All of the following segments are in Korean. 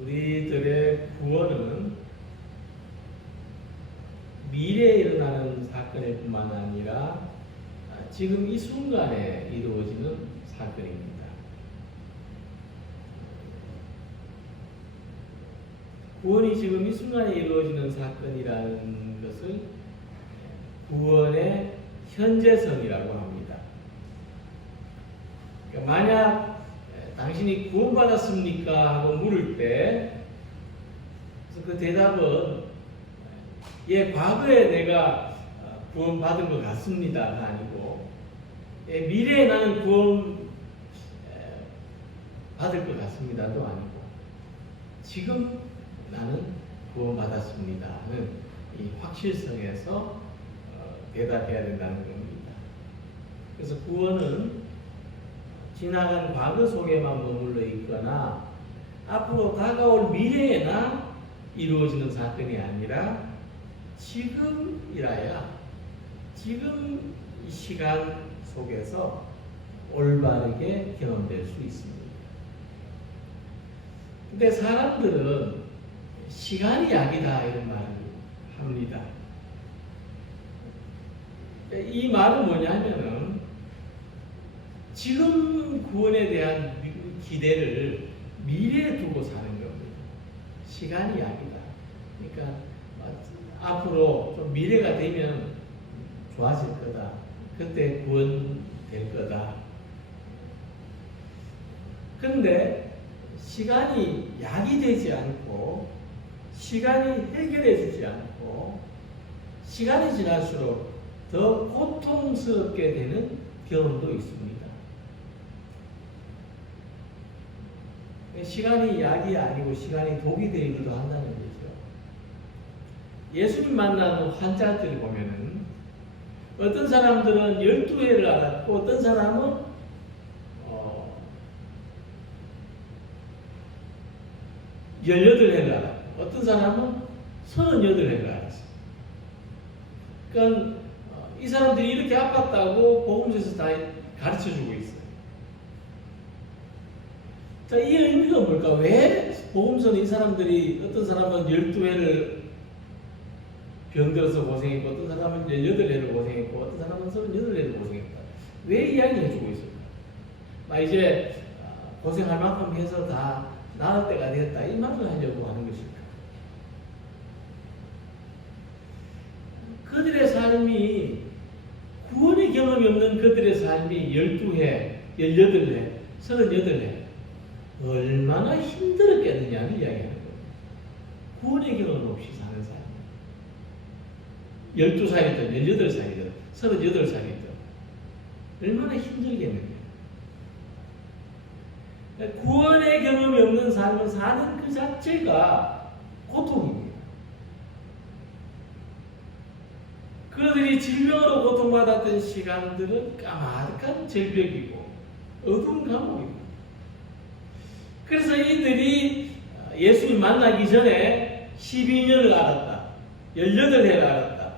우리들의 구원은 미래에 일어나는 사건일 뿐만 아니라 지금 이 순간에 이루어지는 사건입니다. 구원이 지금 이 순간에 이루어지는 사건이라는 것을 구원의 현재성이라고 합니다. 그러니까 만약 당신이 구원받았습니까? 하고 물을 때 그 대답은 예, 과거에 내가 구원받은 것 같습니다가 아니고 예, 미래에 나는 구원 받을 것 같습니다도 아니고 지금 나는 구원받았습니다는 이 확실성에서 대답해야 된다는 겁니다. 그래서 구원은 지나간 과거 속에만 머물러 있거나 앞으로 다가올 미래에나 이루어지는 사건이 아니라 지금이라야 지금 이 시간 속에서 올바르게 경험될 수 있습니다. 근데 사람들은 시간이 약이다 이런 말을 합니다. 이 말은 뭐냐면은 지금 구원에 대한 기대를 미래에 두고 사는 겁니다. 시간이 약이다. 그러니까 앞으로 좀 미래가 되면 좋아질 거다. 그때 구원될 거다. 근데 시간이 약이 되지 않고 시간이 해결해 주지 않고 시간이 지날수록 더 고통스럽게 되는 경험도 있습니다. 시간이 약이 아니고 시간이 독이 되기도 한다는 거죠. 예수님 만나는 환자들 보면은 어떤 사람들은 12회를 알았고 어떤 사람은 18회를 알았고 어떤 사람은 38회를 알았어요. 그러니까 이 사람들이 이렇게 아팠다고 복음서에서 다 가르쳐주고 있어요. 자, 이 의미가 뭘까? 왜 복음서는 이 사람들이 어떤 사람은 12회를 병들어서 고생했고 어떤 사람은 18회를 고생했고 어떤 사람은 38회를 고생했다. 왜 이야기해주고 있을까? 이제 고생할 만큼 해서 다 나을 때가 됐다. 이 말을 하려고 하는 것일까? 그들의 삶이 구원의 경험이 없는 그들의 삶이 12회, 18회, 38회 얼마나 힘들었겠느냐는 이야기하는 거예요. 구원의 경험 없이 사는 삶. 12살이든 18살이든 38살이든 얼마나 힘들겠느냐. 구원의 경험이 없는 삶을 사는 그 자체가 고통입니다. 그들이 질병으로 고통받았던 시간들은 까마득한 절벽이고 어두운 감옥입니다. 그래서 이들이 예수님 만나기 전에 12년을 알았다. 18회를 알았다.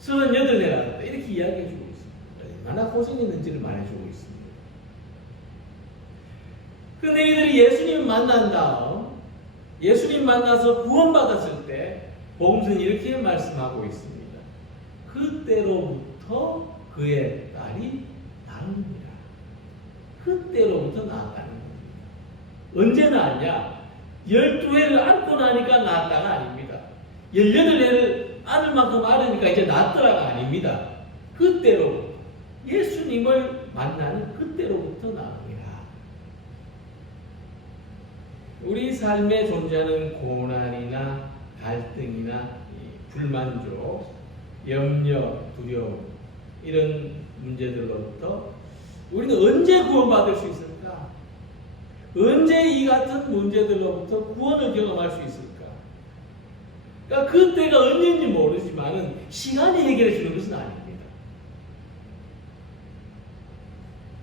38회를 알았다. 이렇게 이야기해주고 있습니다. 얼마나 고생했는지를 말해주고 있습니다. 그런데 이들이 예수님 만난 다음 예수님 만나서 구원받았을 때 복음서는 이렇게 말씀하고 있습니다. 그때로부터 그의 딸이 나옵니다. 그때로부터 나았다는 겁니다. 언제 나았냐? 12회를 안고 나니까 나았다가 아닙니다. 18회를 안을 만큼 알으니까 이제 나았더라가 아닙니다. 그때로부터 예수님을 만나는 그때로부터 나옵니다. 우리 삶에 존재하는 고난이나 갈등이나 불만족, 염려, 두려움 이런 문제들로부터 우리는 언제 구원받을 수 있을까? 언제 이 같은 문제들로부터 구원을 경험할 수 있을까? 그러니까 그때가 언제인지 모르지만은 시간이 해결해 주는 것은 아닙니다.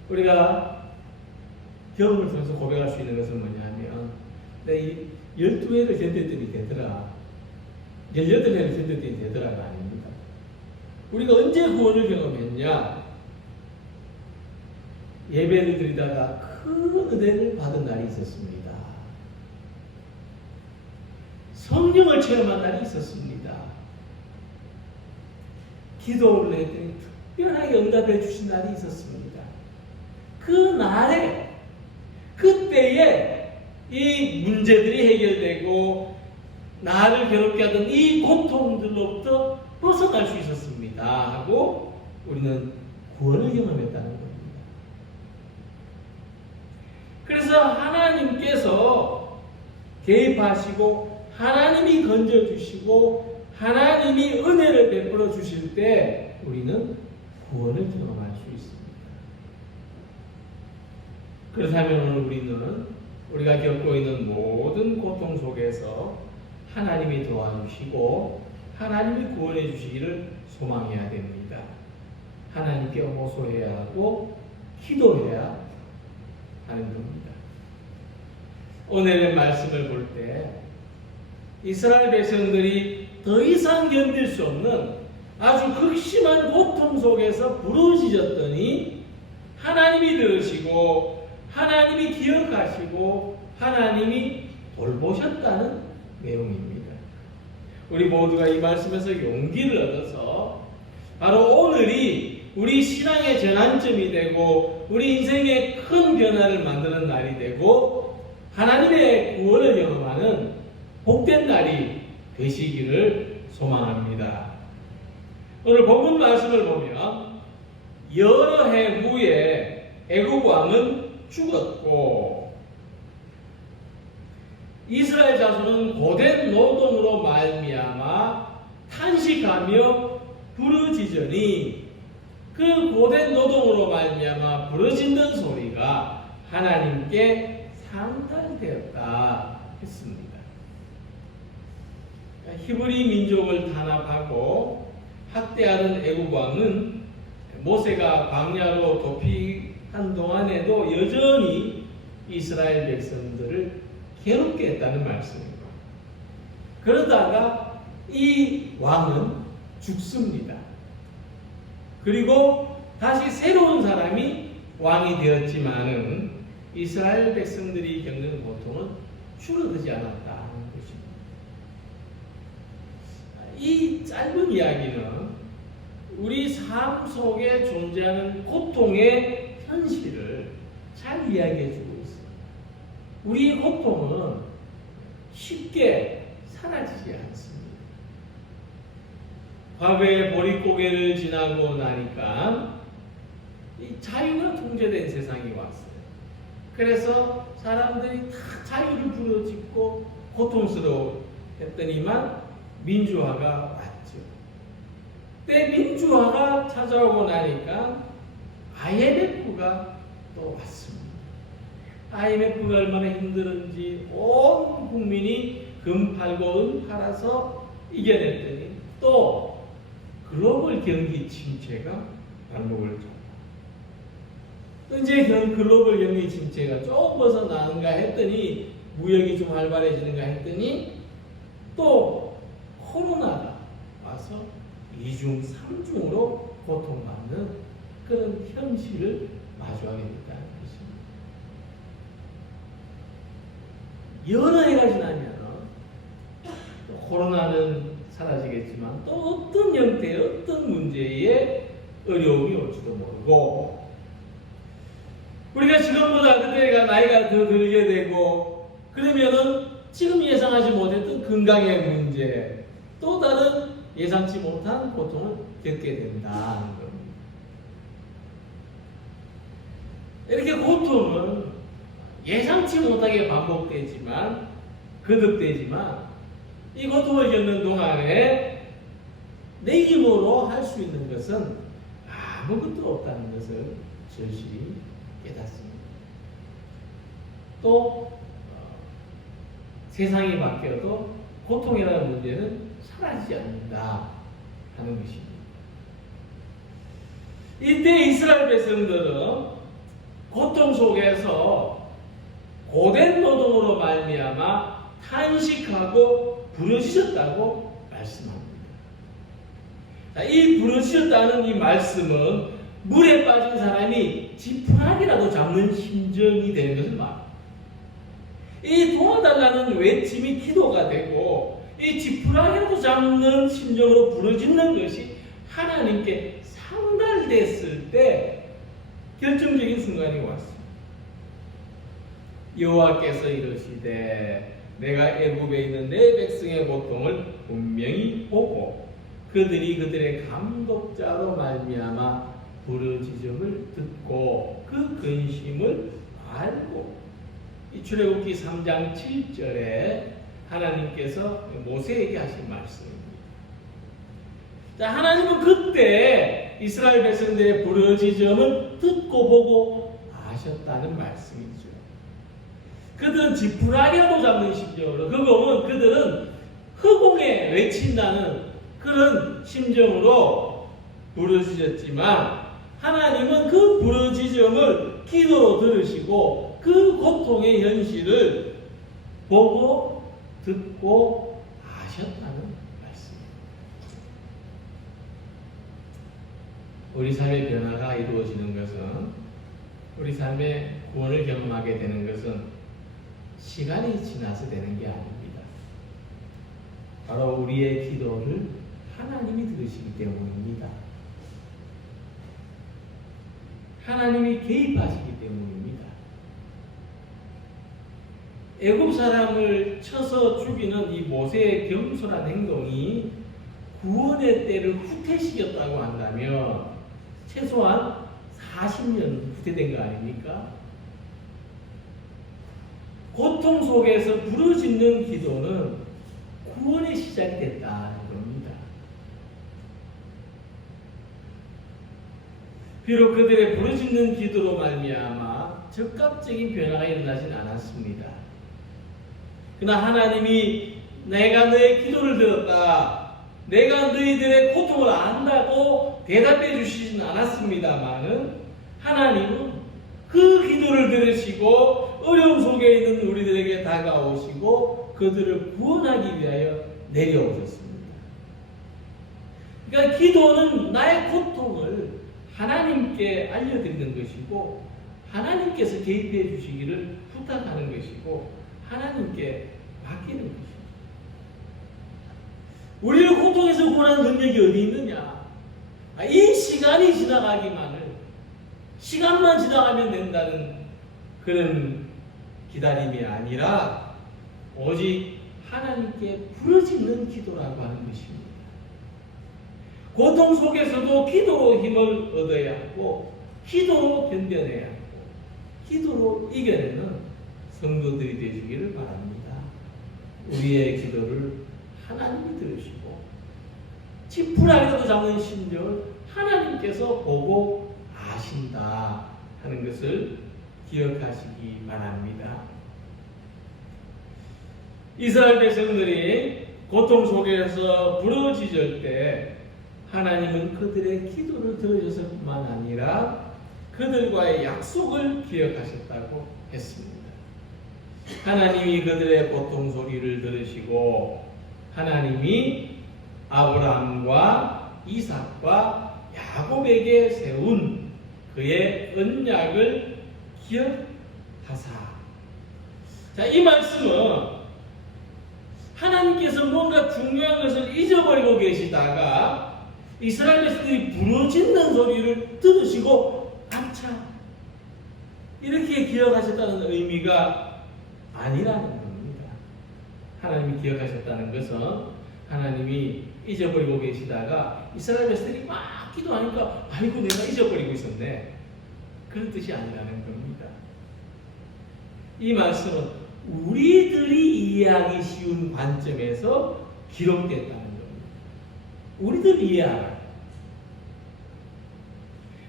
우리가 경험을 통해서 고백할 수 있는 것은 뭐냐면 내 12회를 견뎠더니 되더라. 18회를 견뎠더니 되더라가 아닙니다. 우리가 언제 구원을 경험했냐? 예배를 드리다가 큰 은혜를 받은 날이 있었습니다. 성령을 체험한 날이 있었습니다. 기도를 했더니 특별하게 응답해 주신 날이 있었습니다. 그 날에, 그때에 이 문제들이 해결되고 나를 괴롭게 하던 이 고통들로부터 벗어날 수 있었습니다 하고 우리는 구원을 경험했다는 겁니다. 그래서 하나님께서 개입하시고 하나님이 건져주시고 하나님이 은혜를 베풀어 주실 때 우리는 구원을 경험할 수 있습니다. 그렇다면 오늘 우리는 우리가 겪고 있는 모든 고통 속에서 하나님이 도와주시고 하나님이 구원해 주시기를 소망해야 됩니다. 하나님께 호소해야 하고 기도해야 하는 겁니다. 오늘의 말씀을 볼 때 이스라엘 백성들이 더 이상 견딜 수 없는 아주 극심한 고통 속에서 부르짖었더니 하나님이 들으시고 하나님이 기억하시고 하나님이 돌보셨다는 내용입니다. 우리 모두가 이 말씀에서 용기를 얻어서 바로 오늘이 우리 신앙의 전환점이 되고 우리 인생의 큰 변화를 만드는 날이 되고 하나님의 구원을 경험하는 복된 날이 되시기를 소망합니다. 오늘 본문 말씀을 보면 여러 해 후에 애굽 왕은 죽었고 이스라엘 자손은 고된 노동으로 말미암아 탄식하며 부르짖으니 그 고된 노동으로 말미암아 부르짖는 소리가 하나님께 상달되었다 했습니다. 히브리 민족을 탄압하고 학대하는 애굽 왕은 모세가 광야로 도피한 동안에도 여전히 이스라엘 백성들을 괴롭게 했다는 말씀입니다. 그러다가 이 왕은 죽습니다. 그리고 다시 새로운 사람이 왕이 되었지만은 이스라엘 백성들이 겪는 고통은 줄어들지 않았다는 것입니다. 이 짧은 이야기는 우리 삶 속에 존재하는 고통의 현실을 잘 이야기해 주고 있습니다. 우리의 고통은 쉽게 사라지지 않습니다. 과거의 보릿고개를 지나고 나니까 이 자유가 통제된 세상이 왔어요. 그래서 사람들이 다 자유를 부르짖고 고통스러워했더니만 민주화가 왔죠. 때 민주화가 찾아오고 나니까 IMF가 또 왔습니다. IMF가 얼마나 힘들은지 온 국민이 금 팔고 은 팔아서 이겨냈더니 또 글로벌 경기 침체가 발목을 잡고 또 이제 글로벌 경기 침체가 조금 벗어나는가 했더니 무역이 좀 활발해지는가 했더니 또 코로나가 와서 2중, 3중으로 고통받는 그런 현실을 마주하게 됐다는 것입니다. 여러 해가 지나면 코로나는 사라지겠지만 또 어떤 형태의 어떤 문제에 어려움이 올지도 모르고 우리가 지금보다 그때가 나이가 더 들게 되고 그러면은 지금 예상하지 못했던 건강의 문제 또 다른 예상치 못한 고통을 겪게 된다는 겁니다. 이렇게 고통은 예상치 못하게 반복되지만 거듭되지만 이 고통을 겪는 동안에 내 힘으로 할 수 있는 것은 아무것도 없다는 것을 절실히 깨닫습니다. 또 세상이 바뀌어도 고통이라는 문제는 사라지지 않는다 하는 것입니다. 이때 이스라엘 백성들은 고통 속에서 고된 노동으로 말미암아 탄식하고 부르짖었다고 말씀합니다. 자, 이 부르짖었다는 이 말씀은 물에 빠진 사람이 지푸라기라도 잡는 심정이 되는 것을 말합니다. 이 도와달라는 외침이 기도가 되고 이 지푸라기라도 잡는 심정으로 부르짖는 것이 하나님께 상달됐을 때 결정적인 순간이 왔습니다. 여호와께서 이르시되 내가 애굽에 있는 내 백성의 고통을 분명히 보고 그들이 그들의 감독자로 말미암아 부르짖음을 듣고 그 근심을 알고, 이 출애굽기 3장 7절에 하나님께서 모세에게 하신 말씀입니다. 자, 하나님은 그때 이스라엘 백성들의 부르짖음을 듣고 보고 아셨다는 말씀이죠. 그들은 지푸라기라도 잡는 심정으로, 그들은 허공에 외친다는 그런 심정으로 부르짖었지만 하나님은 그 부르짖음을 기도로 들으시고 그 고통의 현실을 보고 듣고 아셨다는 말씀입니다. 우리 삶의 변화가 이루어지는 것은, 우리 삶의 구원을 경험하게 되는 것은 시간이 지나서 되는 게 아닙니다. 바로 우리의 기도를 하나님이 들으시기 때문입니다. 하나님이 개입하시기 때문입니다. 애굽 사람을 쳐서 죽이는 이 모세의 겸손한 행동이 구원의 때를 후퇴시켰다고 한다면 최소한 40년 후퇴된 거 아닙니까? 고통 속에서 부르짖는 기도는 구원의 시작이 됐다는 겁니다. 비록 그들의 부르짖는 기도로 말미암아 즉각적인 변화가 일어나진 않았습니다. 그러나 하나님이 내가 너의 기도를 들었다, 내가 너희들의 고통을 안다고 대답해 주시진 않았습니다만은 하나님은 그 기도를 들으시고 어려움 속에 있는 우리들에게 다가오시고 그들을 구원하기 위하여 내려오셨습니다. 그러니까 기도는 나의 고통을 하나님께 알려드리는 것이고 하나님께서 개입해 주시기를 부탁하는 것이고 하나님께 맡기는 것입니다. 우리를 고통에서 구원하는 능력이 어디 있느냐? 이 시간이 지나가기만을, 시간만 지나가면 된다는 그런 기다림이 아니라 오직 하나님께 부르짖는 기도라고 하는 것입니다. 고통 속에서도 기도로 힘을 얻어야 하고 기도로 견뎌내야 하고 기도로 이겨내는 성도들이 되시기를 바랍니다. 우리의 기도를 하나님이 들으시고 지푸라기라도 잡는 심정을 하나님께서 보고 아신다 하는 것을 기억하시기 바랍니다. 이스라엘 백성들이 고통 속에서 부르짖을 때 하나님은 그들의 기도를 들으셨을 뿐만 아니라 그들과의 약속을 기억하셨다고 했습니다. 하나님이 그들의 고통 소리를 들으시고 하나님이 아브라함과 이삭과 야곱에게 세운 그의 언약을 기억하사. 자, 이 말씀은 하나님께서 뭔가 중요한 것을 잊어버리고 계시다가 이스라엘 백성들이 부르짖는 소리를 들으시고 아차, 이렇게 기억하셨다는 의미가 아니라는 겁니다. 하나님이 기억하셨다는 것은 하나님이 잊어버리고 계시다가 이스라엘 백성들이 막 기도하니까 아이고 내가 잊어버리고 있었네, 그런 뜻이 아니라는 겁니다. 이 말씀은 우리들이 이해하기 쉬운 관점에서 기록됐다는 겁니다. 우리들이 이해하라.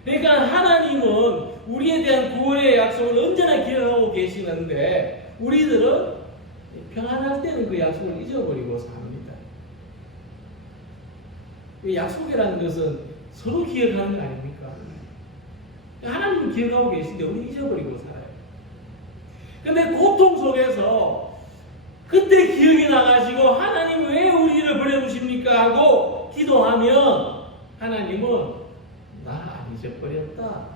그러니까 하나님은 우리에 대한 구원의 약속을 언제나 기억하고 계시는데 우리들은 평안할 때는 그 약속을 잊어버리고 삽니다. 약속이라는 것은 서로 기억하는 거 아닙니까? 하나님은 기억하고 계신데 우리 잊어버리고 살아요. 근데 고통 속에서 그때 기억이 나가지고 하나님 왜 우리를 버려두십니까 하고 기도하면 하나님은 나 안 잊어버렸다,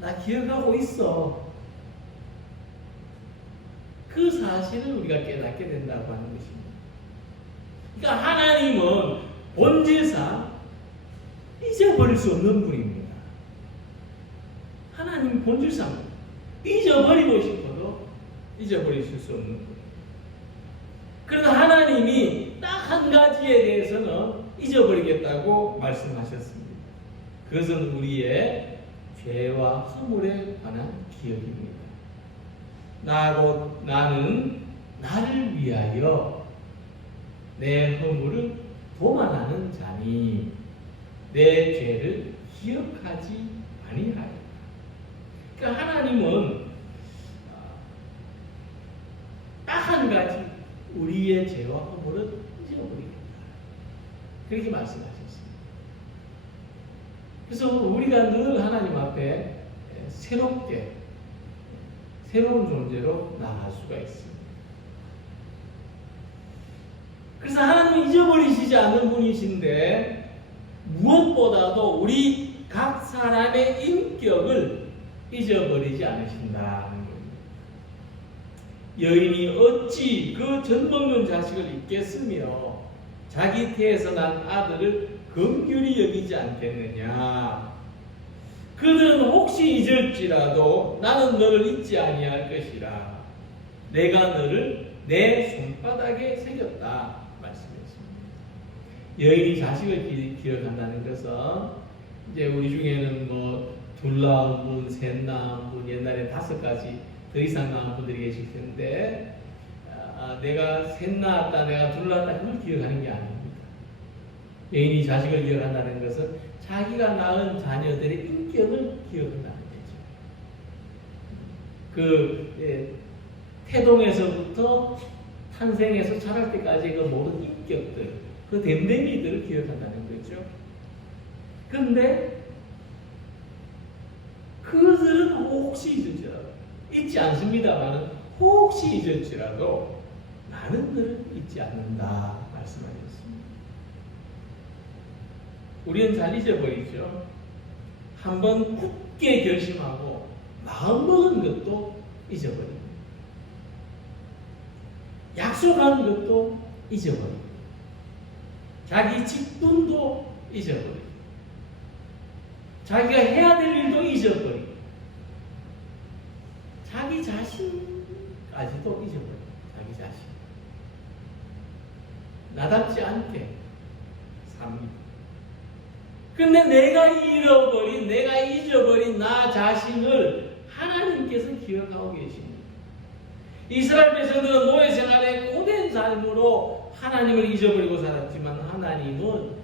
나 기억하고 있어, 그 사실을 우리가 깨닫게 된다고 하는 것입니다. 그러니까 하나님은 본질상 잊어버릴 수 없는 분입니다. 하나님 본질상 잊어버리고 싶어도 잊어버리실 수 없는 분. 그러나 하나님이 딱 한 가지에 대해서는 잊어버리겠다고 말씀하셨습니다. 그것은 우리의 죄와 허물에 관한 기억입니다. 나는 나를 위하여 내 허물을 도만하는 자니 내 죄를 기억하지 아니하여. 그러니까 하나님은 딱 한 가지, 우리의 죄와 허물을 잊어버리겠다, 그렇게 말씀하셨습니다. 그래서 우리가 늘 하나님 앞에 새롭게 새로운 존재로 나아갈 수가 있습니다. 그래서 하나님은 잊어버리시지 않는 분이신데 무엇보다도 우리 각 사람의 인격을 잊어버리지 않으신다는 겁니다. 여인이 어찌 그 젖먹는 자식을 잊겠으며 자기 태에서 난 아들을 긍휼히 여기지 않겠느냐. 그들은 혹시 잊을지라도 나는 너를 잊지 아니할 것이라. 내가 너를 내 손바닥에 새겼다 말씀했습니다. 여인이 자식을 기억한다는 것은 이제 우리 중에는 뭐 둘 낳은 분, 셋 낳은 분, 옛날에 5가지 더 이상 낳은 분들이 계실 텐데 내가 셋 낳았다, 내가 둘 낳았다, 그걸 기억하는 게 아닙니다. 여인이 자식을 기억한다는 것은 자기가 낳은 자녀들의 인격을 기억한다는 거죠. 태동에서부터 탄생해서 자랄 때까지 그 모든 인격들, 그 댐댐이들을 기억한다는 거죠. 그런데 그들은 혹시 잊을지라도, 잊지 않습니다만 혹시 잊을지라도 나는 너를 잊지 않는다 말씀하셨습니다. 우리는 잘 잊어버리죠. 한번 굳게 결심하고 마음먹은 것도 잊어버립니다. 약속한 것도 잊어버립니다. 자기 직분도 잊어버립니다. 자기가 해야 될 일도 잊어버립니다. 자기 자신까지도 잊어버립니다. 자기 자신. 나답지 않게 삽니다. 근데 내가 잊어버린 나 자신을 하나님께서 기억하고 계십니다. 이스라엘 백성들은 노예 생활에 고된 삶으로 하나님을 잊어버리고 살았지만 하나님은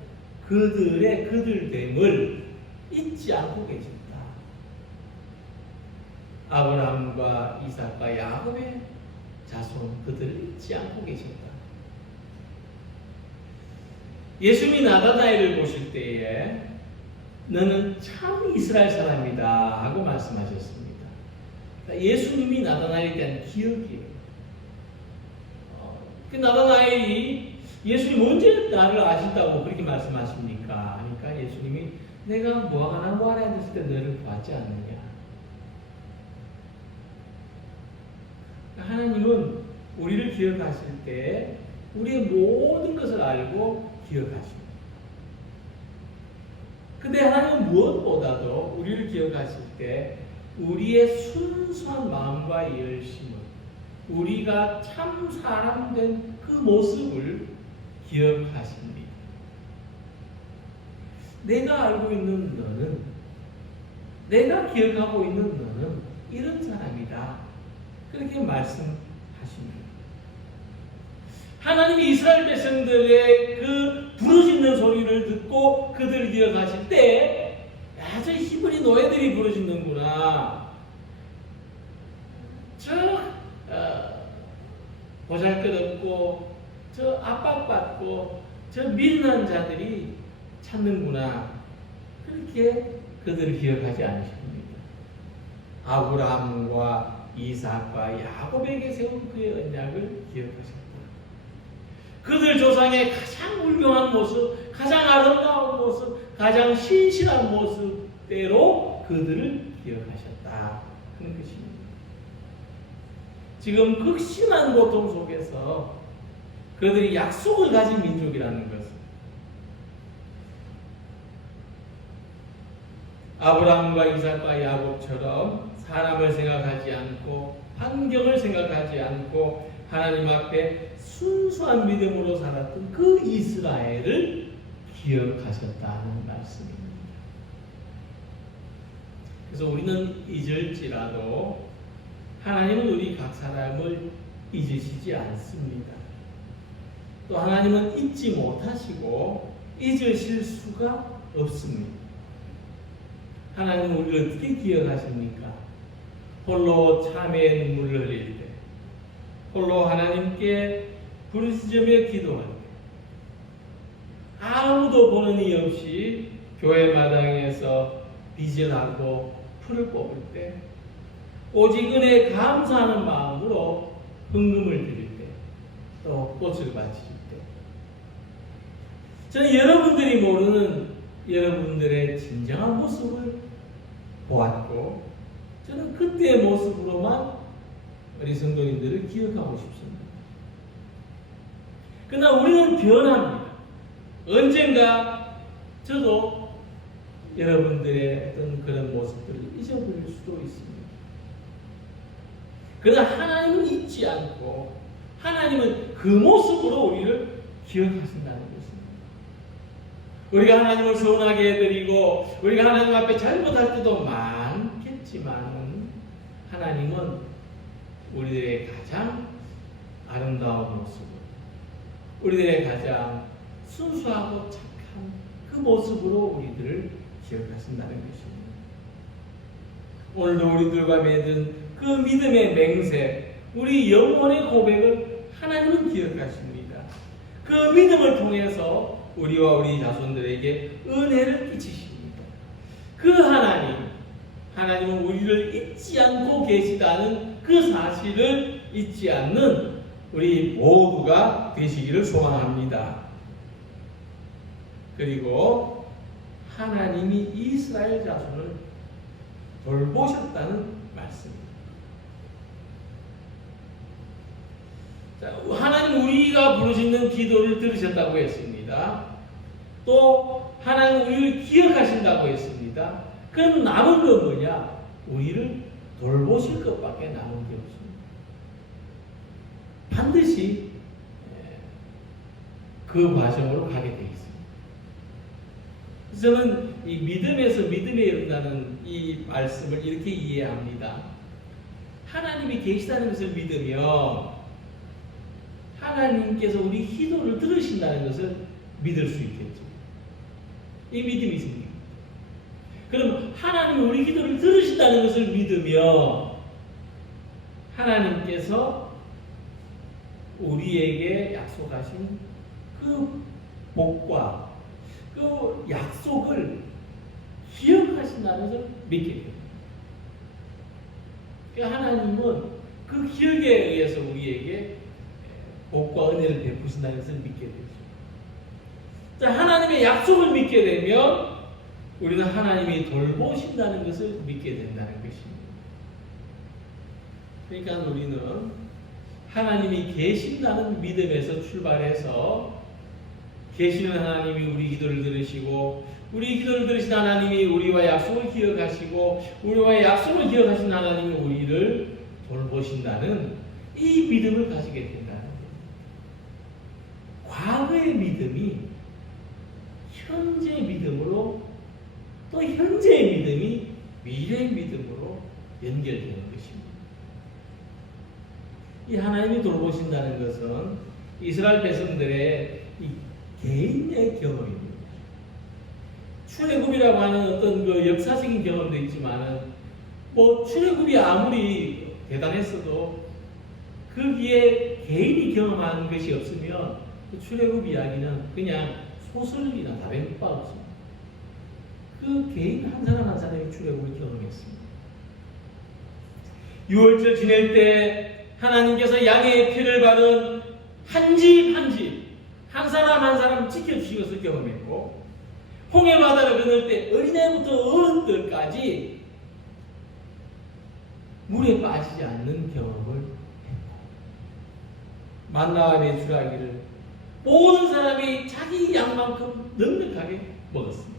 그들됨을 잊지 않고 계십니다. 아브라함과 이삭과 야곱의 자손, 그들을 잊지 않고 계십니다. 예수님이 나다나엘을 보실 때에 너는 참 이스라엘 사람이다 하고 말씀하셨습니다. 예수님이 나다나엘에 대한 기억이에요. 나다나엘이 예수님 언제 나를 아신다고 그렇게 말씀하십니까? 하니까 예수님이 내가 무화과나무 아래 앉았을 때 너를 보았지 않느냐. 하나님은 우리를 기억하실 때 우리의 모든 것을 알고 기억하십니다. 근데 하나님은 무엇보다도 우리를 기억하실 때 우리의 순수한 마음과 열심을, 우리가 참 사람 된 그 모습을 기억하십니다. 내가 알고 있는 너는, 내가 기억하고 있는 너는 이런 사람이다, 그렇게 말씀하십니다. 하나님이 이스라엘 백성들의 그 부르짖는 소리를 듣고 그들을 기억하실 때, 야, 저 히브리 노예들이 부르짖는구나, 보잘것없고 저 압박받고 저 미련한 자들이 찾는구나, 그렇게 그들을 기억하지 않으십니다. 아브라함과 이삭과 야곱에게 세운 그의 언약을 기억하셨다. 그들 조상의 가장 훌륭한 모습, 가장 아름다운 모습, 가장 신실한 모습대로 그들을 기억하셨다 하는 것입니다. 지금 극심한 고통 속에서 그들이 약속을 가진 민족이라는 것을, 아브라함과 이삭과 야곱처럼 사람을 생각하지 않고 환경을 생각하지 않고 하나님 앞에 순수한 믿음으로 살았던 그 이스라엘을 기억하셨다는 말씀입니다. 그래서 우리는 잊을지라도 하나님은 우리 각 사람을 잊으시지 않습니다. 또 하나님은 잊지 못하시고 잊으실 수가 없습니다. 하나님은 우리를 어떻게 기억하십니까? 홀로 참회의 눈물을 흘릴 때, 홀로 하나님께 부르짖으며 기도할 때, 아무도 보는 이 없이 교회 마당에서 빚을 하고 풀을 뽑을 때, 오직 은혜에 감사하는 마음으로 헌금을 드릴 때, 또 꽃을 바칠 때, 저는 여러분들이 모르는 여러분들의 진정한 모습을 보았고, 저는 그때의 모습으로만 우리 성도님들을 기억하고 싶습니다. 그러나 우리는 변합니다. 언젠가 저도 여러분들의 어떤 그런 모습들을 잊어버릴 수도 있습니다. 그러나 하나님은 잊지 않고 하나님은 그 모습으로 우리를 기억하신다는 것입니다. 우리가 하나님을 서운하게 해드리고 우리가 하나님 앞에 잘못할 때도 많겠지만 하나님은 우리들의 가장 아름다운 모습을, 우리들의 가장 순수하고 착한 그 모습으로 우리들을 기억하신다는 것입니다. 오늘도 우리들과 맺은 그 믿음의 맹세, 우리 영혼의 고백을 하나님은 기억하십니다. 그 믿음을 통해서 우리와 우리 자손들에게 은혜를 끼치십니다. 그 하나님은 우리를 잊지 않고 계시다는 그 사실을 잊지 않는 우리 모두가 되시기를 소망합니다. 그리고 하나님이 이스라엘 자손을 돌보셨다는 말씀입니다. 자, 하나님 우리가 부르짖는 기도를 들으셨다고 했습니다. 또 하나님 우리를 기억하신다고 했습니다. 그럼 남은 건 뭐냐? 우리를 돌보실 것밖에 남은 게 없습니다. 반드시 그 과정으로 가게 되어 있습니다. 저는 이 믿음에서 믿음에 이른다는 이 말씀을 이렇게 이해합니다. 하나님이 계시다는 것을 믿으며 하나님께서 우리 기도를 들으신다는 것을 믿을 수 있겠죠. 이 믿음이 생깁니다. 그럼 하나님이 우리 기도를 들으신다는 것을 믿으며 하나님께서 우리에게 약속하신 그 복과 그 약속을 기억하신다는 것을 믿게 됩니다. 그러니까 하나님은 그 기억에 의해서 우리에게 복과 은혜를 베푸신다는 것을 믿게 되죠. 자, 하나님의 약속을 믿게 되면 우리는 하나님이 돌보신다는 것을 믿게 된다는 것입니다. 그러니까 우리는 하나님이 계신다는 믿음에서 출발해서 계시는 하나님이 우리 기도를 들으시고 우리 기도를 들으신 하나님이 우리와 약속을 기억하시고 우리와 약속을 기억하신 하나님이 우리를 돌보신다는 이 믿음을 가지게 된다는 거예요. 과거의 믿음이 현재의 믿음으로 또 현재의 믿음이 미래의 믿음으로 연결되는 것입니다. 이 하나님이 돌보신다는 것은 이스라엘 백성들의 이 개인의 경험입니다. 출애굽이라고 하는 어떤 그 역사적인 경험도 있지만은 출애굽이 아무리 대단했어도 거기에 개인이 경험한 것이 없으면 그 출애굽 이야기는 그냥 소설이나 다른 바 없습니다. 그 개인 한 사람 한 사람이 출애굽을 경험했습니다. 유월절 지낼 때 하나님께서 양의 피를 바른 한 집 한 집 한 사람 한 사람 지켜주신 것을 경험했고 홍해 바다를 건널 때 어린애부터 어른들까지 물에 빠지지 않는 경험을 했다. 만나와 메추라기를 모든 사람이 자기 양만큼 넉넉하게 먹었습니다.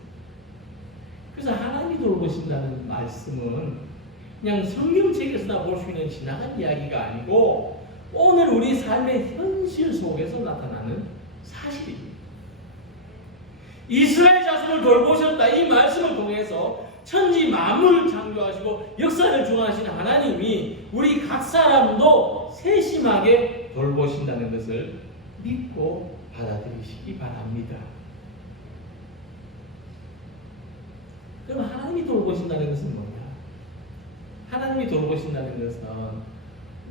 그래서 하나님이 돌보신다는 말씀은 그냥 성경책에서나 볼 수 있는 지나간 이야기가 아니고 오늘 우리 삶의 현실 속에서 나타나는 사실입니다. 이스라엘 자손을 돌보셨다 이 말씀을 통해서 천지 만물을 창조하시고 역사를 주관하시는 하나님이 우리 각 사람도 세심하게 돌보신다는 것을 믿고 받아들이시기 바랍니다. 그럼 하나님이 돌보신다는 것은 뭐냐? 하나님이 돌보신다는 것은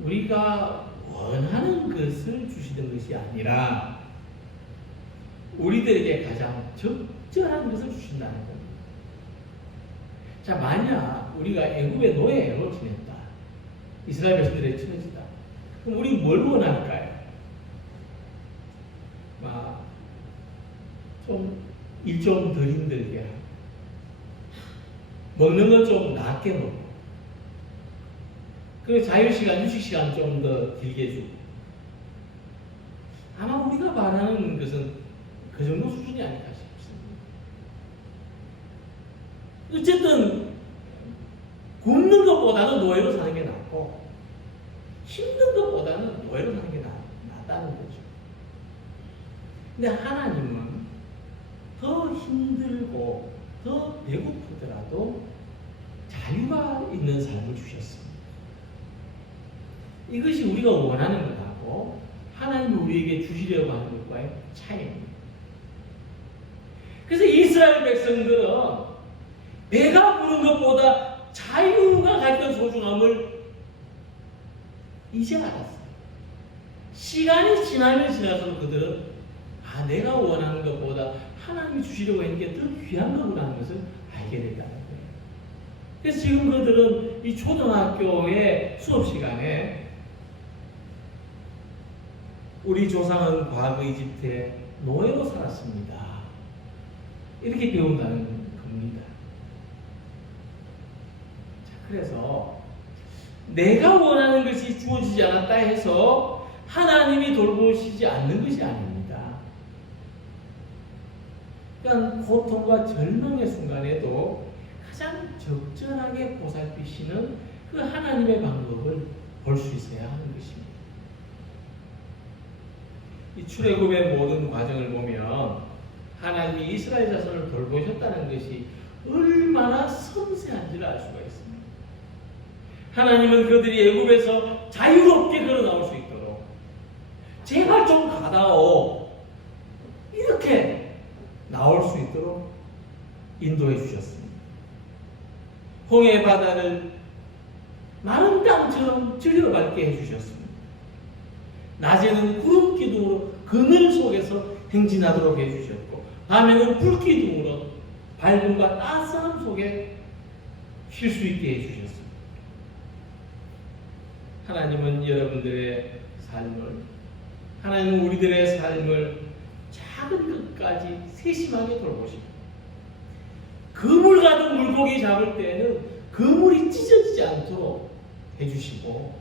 우리가 원하는 것을 주시는 것이 아니라 우리들에게 가장 적절한 것을 주신다는 겁니다. 자, 만약 우리가 애굽의 노예로 지냈다. 이스라엘 백성들의 처지다. 그럼 우리 뭘 원할까요? 일 좀 덜 힘들게 하고 먹는 것 좀 낫게 먹고 그리고 자유시간, 휴식시간 좀 더 길게 주고 아마 우리가 바라는 것은 그 정도 수준이 아닐까 싶습니다. 어쨌든 굶는 것보다는 노예로 사는 게 낫고 힘든 것보다는 노예로 사는 게 낫다는 거죠. 근데 하나님은 더 힘들고 더 배고프더라도 자유가 있는 삶을 주셨습니다. 이것이 우리가 원하는 것하고 하나님이 우리에게 주시려고 하는 것과의 차이입니다. 그래서 이스라엘 백성들은 배가 부른 것보다 자유가 가진 소중함을 이제 알았어요. 시간이 지나면 지날수록 그들은 내가 원하는 것보다 하나님이 주시려고 하는 게 더 귀한 거구나 하는 것을 알게 됐다는 거예요. 그래서 지금 그들은 이 초등학교의 수업 시간에 우리 조상은 과거 이집트에 노예로 살았습니다. 이렇게 배운다는 겁니다. 자, 그래서 내가 원하는 것이 주어지지 않았다 해서 하나님이 돌보시지 않는 것이 아닙니다. 그러니까 고통과 절망의 순간에도 가장 적절하게 보살피시는 그 하나님의 방법을 볼 수 있어야 하는 것입니다. 이 출애굽의 모든 과정을 보면 하나님이 이스라엘 자손을 돌보셨다는 것이 얼마나 섬세한지를 알 수가 있습니다. 하나님은 그들이 애굽에서 자유롭게 걸어 나올 수 있도록 제발 좀 가다오 이렇게 나올 수 있도록 인도해 주셨습니다. 홍해 바다를 마른 땅처럼 즐겨밟게 해주셨습니다. 낮에는 구름 기둥으로 그늘 속에서 행진하도록 해주셨고 밤에는 불 기둥으로 밝음과 따스함 속에 쉴 수 있게 해주셨습니다. 하나님은 여러분들의 삶을 하나님은 우리들의 삶을 작은 것까지 세심하게 돌보십니다. 그물 가득 물고기 잡을 때에는 그물이 찢어지지 않도록 해주시고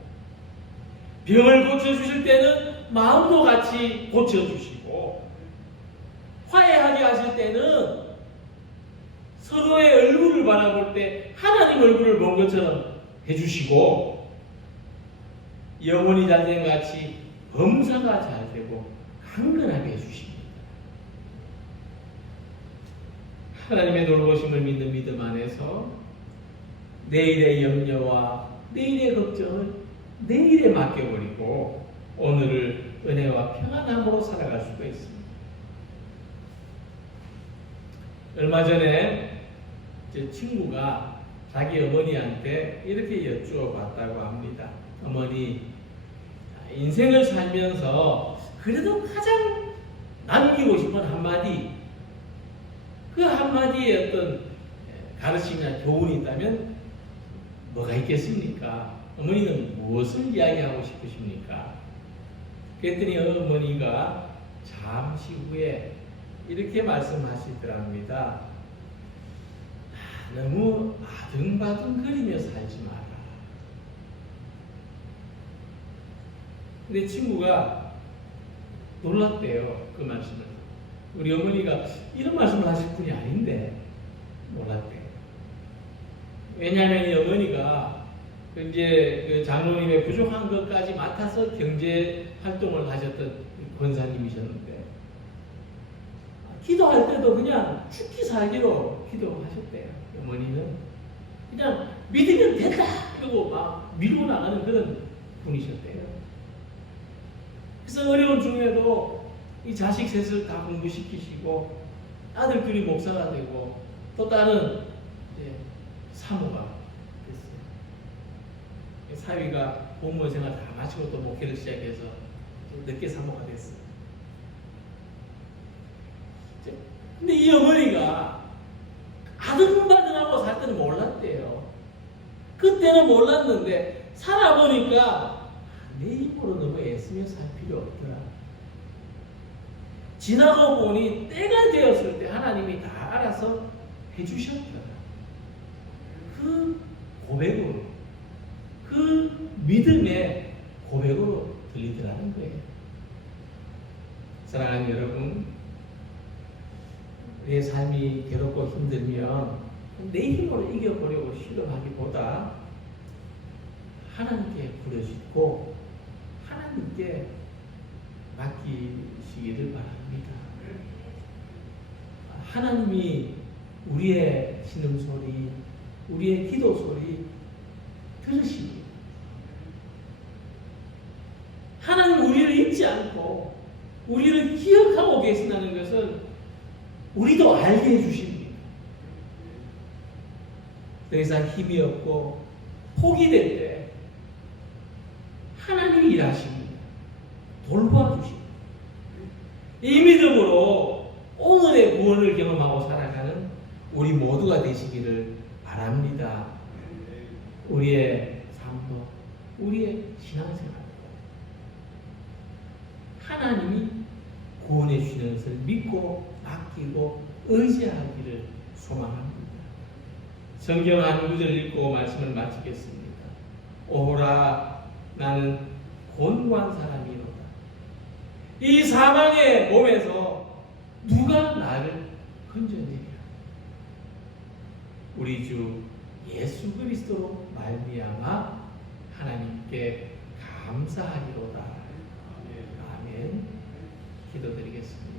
병을 고쳐주실 때는 마음도 같이 고쳐주시고 화해하게 하실 때는 서로의 얼굴을 바라볼 때 하나님 얼굴을 본 것처럼 해주시고 영혼이 잘된 같이 범사가 잘 되고 강건하게 해주십니다. 하나님의 돌보심을 믿는 믿음 안에서 내일의 염려와 내일의 걱정을 내일에 맡겨버리고 오늘을 은혜와 평안함으로 살아갈 수가 있습니다. 얼마 전에 제 친구가 자기 어머니한테 이렇게 여쭈어봤다고 합니다. 어머니, 인생을 살면서 그래도 가장 남기고 싶은 한마디, 그 한마디에 어떤 가르침이나 교훈이 있다면 뭐가 있겠습니까? 어머니는 무엇을 이야기하고 싶으십니까? 그랬더니 어머니가 잠시 후에 이렇게 말씀하시더랍니다. 너무 아등바등거리며 살지 마라. 근데 친구가 놀랐대요. 그 말씀을. 우리 어머니가 이런 말씀을 하실 분이 아닌데 놀랐대요. 왜냐하면 이 어머니가 이제 그 장로님의 부족한 것까지 맡아서 경제 활동을 하셨던 권사님이셨는데 기도할 때도 그냥 죽기 살기로 기도하셨대요. 어머니는 그냥 믿으면 된다 이러고 막 밀고 나가는 그런 분이셨대요. 그래서 어려운 중에도 이 자식 셋을 다 공부시키시고 아들들이 목사가 되고 또 다른 이제 사모가 됐어요. 사위가 공무원 생활 다 마치고 또 목회를 시작해서 좀 늦게 사모가 됐어요. 근데 이 어머니가 아등바등하고 살 때는 몰랐대요. 그때는 몰랐는데 살아보니까 내 힘으로 너무 애쓰며 살 필요 없더라. 지나고 보니 때가 되었을 때 하나님이 다 알아서 해주셨더라. 그 고백으로, 그 믿음의 고백으로 들리더라는 거예요. 사랑하는 여러분, 내 삶이 괴롭고 힘들면 내 힘으로 이겨보려고 실험하기보다 하나님께 부르짖고 하나님께 맡기시기를 바랍니다. 하나님이 우리의 신음소리, 우리의 기도소리 들으십니다. 하나님 우리를 잊지 않고 우리를 기억하고 계신다는 것은 우리도 알게 해주십니다. 더 이상 힘이 없고 포기될 때 하나님이 일하십니다. 돌봐주십니다. 이 믿음으로 오늘의 구원을 경험하고 살아가는 우리 모두가 되시기를 바랍니다. 우리의 삶도, 우리의 신앙생활도 하나님이 구원해 주시는 것을 믿고 맡기고 의지하기를 소망합니다. 성경 한 구절 읽고 말씀을 마치겠습니다. 오호라 나는 곤고한 사람이로다. 이 사망의 몸에서 누가 나를 건져내리라. 우리 주 예수 그리스도로 말미암아 하나님께 감사하리로다. 아멘. 기도드리겠습니다.